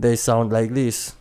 they sound like this.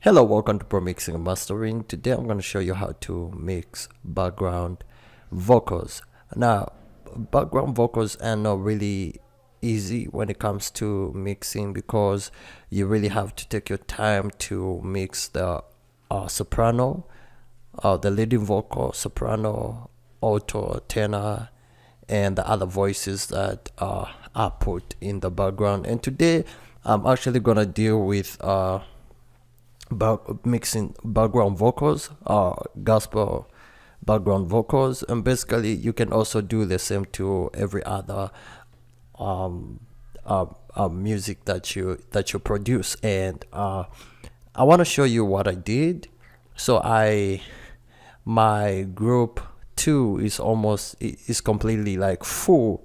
Hello, welcome to Pro Mixing and Mastering. Today I'm going to show you how to mix background vocals. Now, background vocals are not really easy when it comes to mixing because you really have to take your time to mix the soprano, the leading vocal, soprano, alto, tenor, and the other voices that are put in the background. And today I'm actually going to deal with mixing background vocals, gospel background vocals, and basically you can also do the same to every other music that you produce. And I want to show you what I did. So my group 2 is completely like full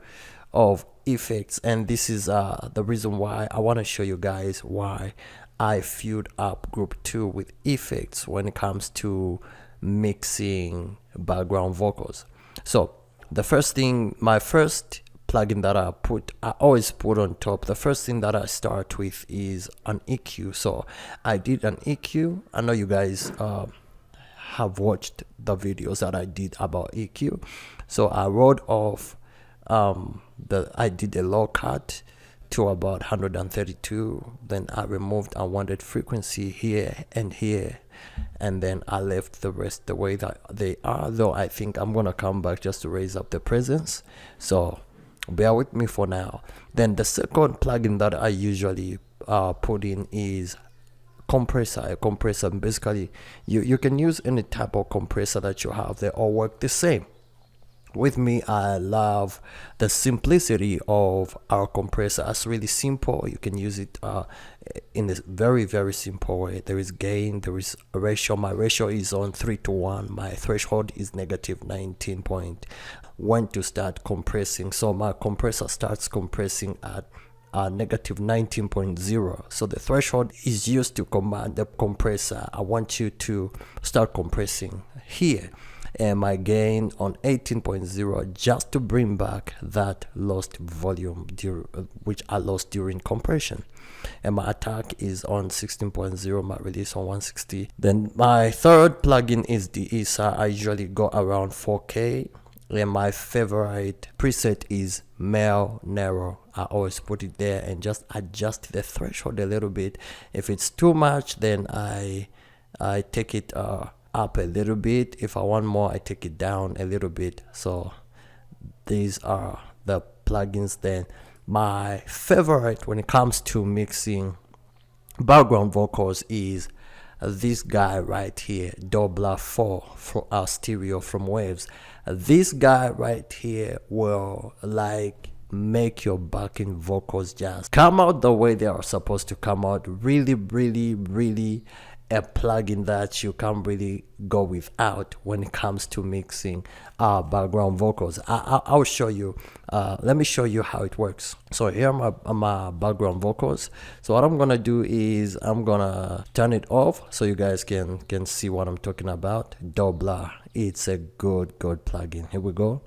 of effects, and this is the reason why I want to show you guys why I filled up group 2 with effects when it comes to mixing background vocals. So the first thing, my first plugin that I always put on top, the first thing that I start with is an EQ. So I did an EQ. I know you guys have watched the videos that I did about EQ. So I wrote off I did a low cut to about 132, then I removed unwanted frequency here and here, and then I left the rest the way that they are, though I think I'm gonna come back just to raise up the presence, so bear with me for now. Then the second plugin that I usually put in is a compressor. Basically you can use any type of compressor that you have, they all work the same. With me, I love the simplicity of our compressor. It's really simple. You can use it in a very, very simple way. There is gain, there is a ratio. My ratio is on 3:1. My threshold is negative 19 point. When to start compressing, so my compressor starts compressing at negative 19.0. so the threshold is used to command the compressor. I want you to start compressing here, and my gain on 18.0 just to bring back that lost volume which I lost during compression. And my attack is on 16.0, my release on 160. Then my third plugin is the ESA. I usually go around 4K, and my favorite preset is male narrow. I always put it there and just adjust the threshold a little bit. If it's too much, then I take it up a little bit. If I want more, I take it down a little bit. So these are the plugins. Then my favorite when it comes to mixing background vocals is this guy right here, doulbler 4 for our stereo from Waves. This guy right here will like make your backing vocals just come out the way they are supposed to come out. Really, really, really a plugin that you can't really go without when it comes to mixing background vocals. I'll show you. Let me show you how it works. So here are my background vocals. So what I'm gonna do is I'm gonna turn it off so you guys can see what I'm talking about. Doulbler, it's a good plugin. Here we go.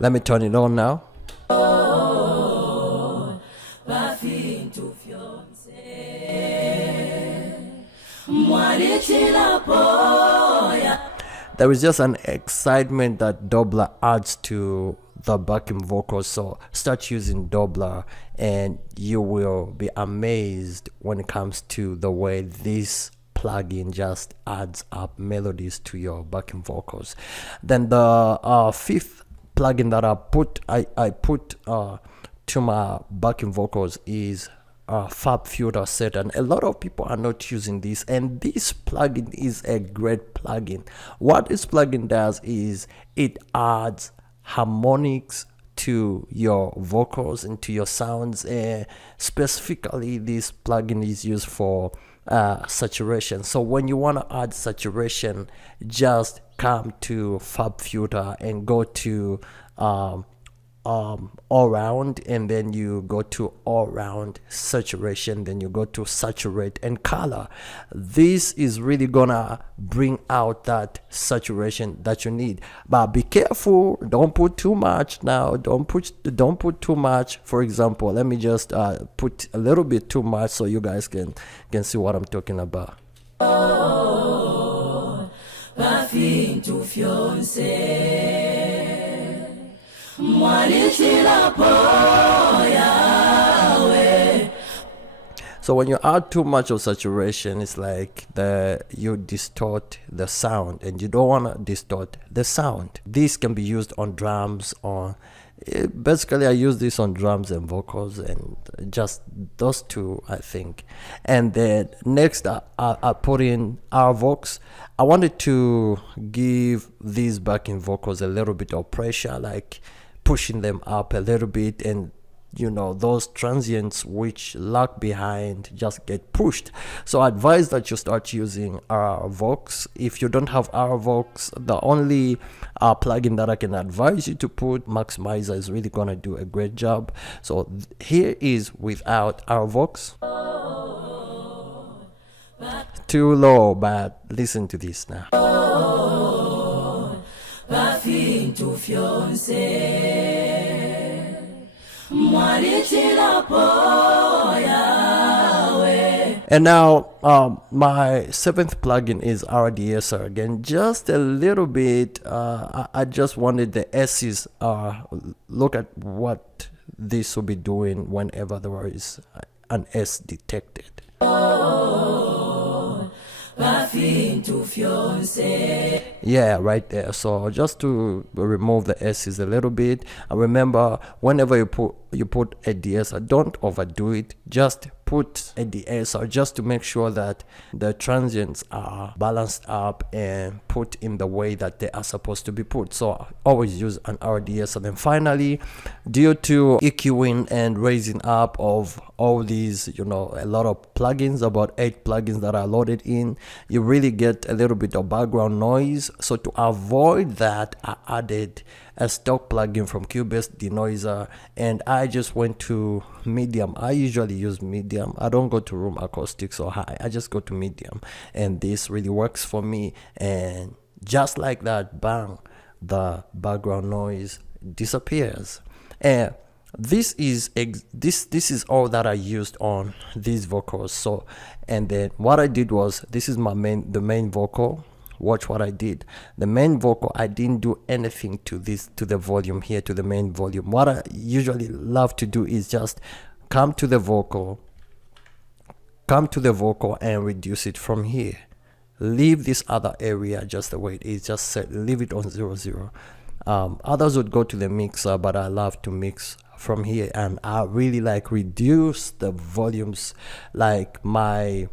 Let me turn it on now. There is just an excitement that doulbler adds to the backing vocals. So start using doulbler and you will be amazed when it comes to the way this plugin just adds up melodies to your backing vocals. Then the fifth plugin that I put to my backing vocals is Fab Filter set, and a lot of people are not using this, and this plugin is a great plugin. What this plugin does is it adds harmonics to your vocals and to your sounds. Specifically, this plugin is used for saturation. So when you want to add saturation, just come to Fab Filter and go to all round, and then you go to all round saturation, then you go to saturate and color. This is really gonna bring out that saturation that you need, but be careful, don't put too much. Now don't put too much. For example, let me just put a little bit too much so you guys can see what I'm talking about. So when you add too much of saturation, it's like you distort the sound, and you don't want to distort the sound. This can be used on drums, basically I use this on drums and vocals, and just those two, I think. And then next I put in our vox. I wanted to give these backing vocals a little bit of pressure, like pushing them up a little bit, and those transients which lag behind just get pushed. So I advise that you start using Vox. If you don't have Vox, the only plugin that I can advise you to put, Maximizer, is really gonna do a great job. So here is without Vox. Too low, but listen to this now. And now my seventh plugin is RDSR. Again, just a little bit. I just wanted the S's. Look at what this will be doing whenever there is an S detected. Yeah, right there. So just to remove the S's a little bit, and remember, whenever you put a DSR, don't overdo it. Just put a DSR just to make sure that the transients are balanced up and put in the way that they are supposed to be put. So always use an RDSR. And finally, due to EQing and raising up of all these, a lot of plugins, about 8 plugins that are loaded in, you really get a little bit of background noise. So to avoid that, I added a stock plugin from Cubase, denoiser, and I just went to medium. I usually use medium. I don't go to room acoustics or high. I just go to medium, and this really works for me. And just like that, bang, the background noise disappears. And this is all that I used on these vocals. So, and then what I did was, this is the main vocal. Watch what I did. The main vocal, I didn't do anything to the volume here, to the main volume. What I usually love to do is just come to the vocal and reduce it from here. Leave this other area just the way it is. Just leave it on 0, 0. Others would go to the mixer, but I love to mix from here, and I really reduce the volumes. Like my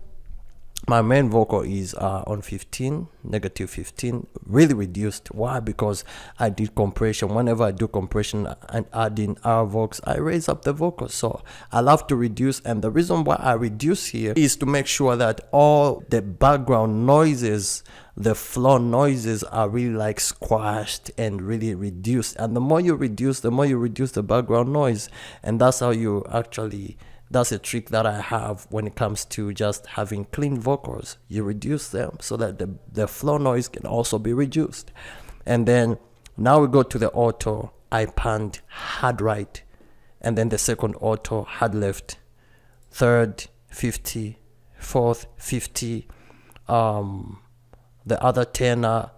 main vocal is on 15, -15, really reduced. Why? Because I did compression. Whenever I do compression and add in Vox, I raise up the vocal. So I love to reduce, and the reason why I reduce here is to make sure that all the background noises, the floor noises, are really squashed and really reduced. And the more you reduce the background noise, and that's how you actually, that's a trick that I have when it comes to just having clean vocals. You reduce them so that the floor noise can also be reduced. And then now we go to the auto. I panned hard right, and then the second auto hard left, third 50, fourth 50, the other tenor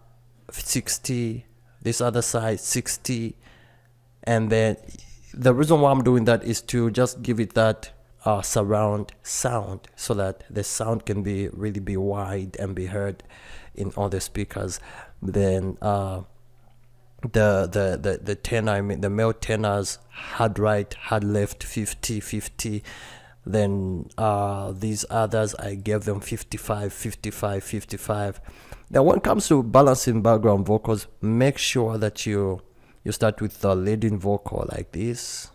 60, this other side 60. And then the reason why I'm doing that is to just give it that surround sound, so that the sound can really be wide and be heard in all the speakers. Then the tenor, I mean the male tenors, hard right, hard left, 50, 50. Then these others I gave them 55, 55, 55. Now when it comes to balancing background vocals, make sure that you start with the leading vocal like this.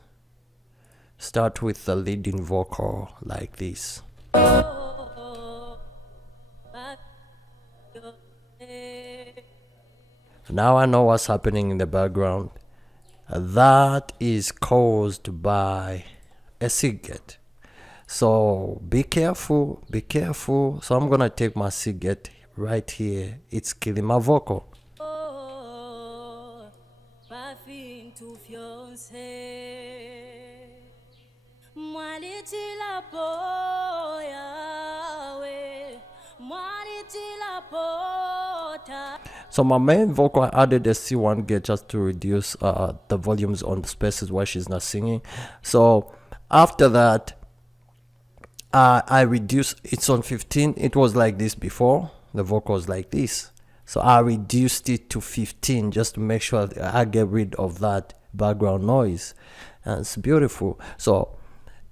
Start with the leading vocal like this. Now I know what's happening in the background. That is caused by a cigarette. So be careful, be careful. So I'm gonna take my cigarette right here. It's killing my vocal. So my main vocal, I added a C1 gate just to reduce the volumes on the spaces where she's not singing. So after that, I reduced, it's on 15. It was like this before, the vocal was like this. So I reduced it to 15 just to make sure I get rid of that background noise. And it's beautiful. So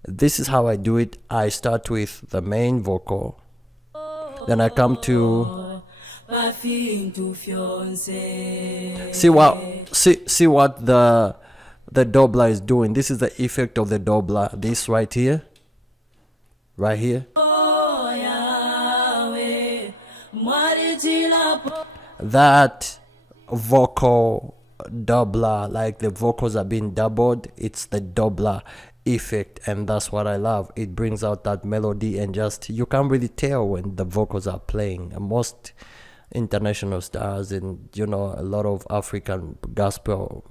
this is how I do it. I start with the main vocal, then I come to see what the doubler is doing. This is the effect of the doubler. This right here, right here. That vocal doubler, like the vocals are being doubled, it's the doubler effect, and that's what I love. It brings out that melody, and just you can't really tell when the vocals are playing. Most international stars and a lot of African gospel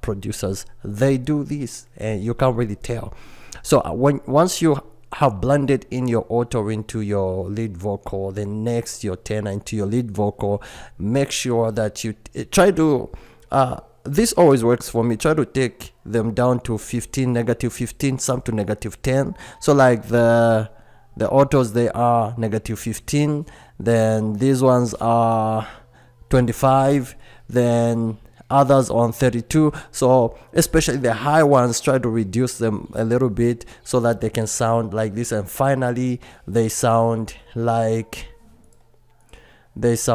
producers, they do this and you can't really tell. So once you have blended in your auto into your lead vocal, then next your tenor into your lead vocal, make sure that you try to this always works for me. Try to take them down to 15, negative 15, some to negative 10. So like the autos, they are negative 15, then these ones are 25, then others on 32. So especially the high ones, try to reduce them a little bit so that they can sound like this, and finally they sound like this.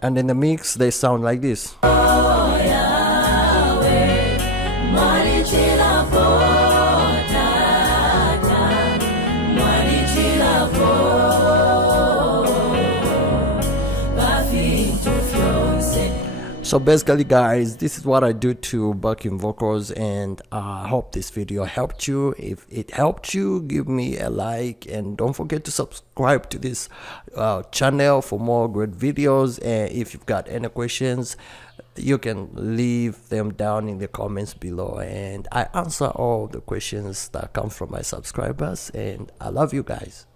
And in the mix they sound like this. So basically guys, this is what I do to backing vocals, and I hope this video helped you. If it helped you, give me a like, and don't forget to subscribe to this channel for more great videos. And if you've got any questions, you can leave them down in the comments below, and I answer all the questions that come from my subscribers, and I love you guys.